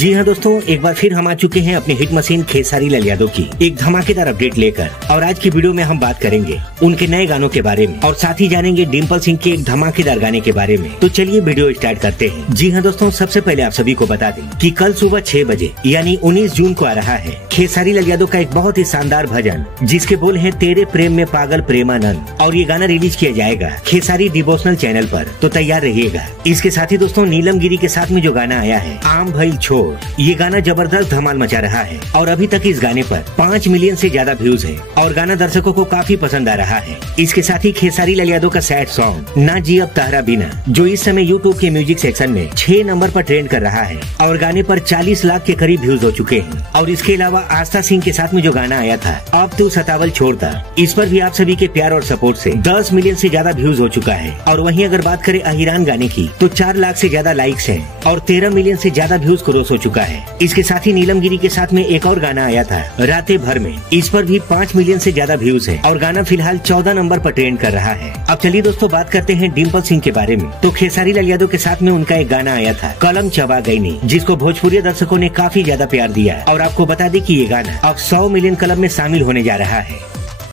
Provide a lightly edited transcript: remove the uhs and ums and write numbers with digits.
जी हाँ दोस्तों, एक बार फिर हम आ चुके हैं अपने हिट मशीन खेसारी लाल यादव की एक धमाकेदार अपडेट लेकर। और आज की वीडियो में हम बात करेंगे उनके नए गानों के बारे में और साथ ही जानेंगे डिम्पल सिंह के एक धमाकेदार गाने के बारे में। तो चलिए वीडियो स्टार्ट करते हैं। जी हाँ दोस्तों, सबसे पहले आप सभी को बता दें कि कल सुबह 6 बजे यानी 19 जून को आ रहा है खेसारी लाल यादव का एक बहुत ही शानदार भजन, जिसके बोल है तेरे प्रेम में पागल प्रेमानंद। और ये गाना रिलीज किया जाएगा खेसारी डिवोशनल चैनल पर, तो तैयार रहिएगा। इसके साथ ही दोस्तों नीलम गिरी के साथ में जो गाना आया है आम भइल छोड़, ये गाना जबरदस्त धमाल मचा रहा है और अभी तक इस गाने पर 5 मिलियन से ज्यादा व्यूज है और गाना दर्शकों को काफी पसंद आ रहा है। इसके साथ ही खेसारी लाल यादव का सैड सॉन्ग ना जी अब तारा बिना, जो इस समय यूट्यूब के म्यूजिक सेक्शन में 6 नंबर पर ट्रेंड कर रहा है और गाने पर 40 लाख के करीब व्यूज हो चुके हैं। और इसके अलावा आस्था सिंह के साथ में जो गाना आया था अब तू सतावल छोड़ता, इस पर भी आप सभी के प्यार और सपोर्ट से 10 मिलियन से ज्यादा व्यूज हो चुका है। और वहीं अगर बात करें अहिरान गाने की तो 4 लाख से ज्यादा लाइक्स हैं और 13 मिलियन से ज्यादा व्यूज क्रॉस हो चुका है। इसके साथ ही नीलम गिरी के साथ में एक और गाना आया था रातें भर में, इस पर भी 5 मिलियन से ज्यादा व्यूज है और गाना फिलहाल 14 नंबर पर ट्रेंड कर रहा है। अब चलिए दोस्तों बात करते हैं डिम्पल सिंह के बारे में। तो खेसारी लाल यादव के साथ में उनका एक गाना आया था कलम चबा गई नी, जिसको भोजपुरी दर्शकों ने काफी ज्यादा प्यार दिया और आपको बता दें कि ये गाना अब 100 मिलियन क्लब में शामिल होने जा रहा है।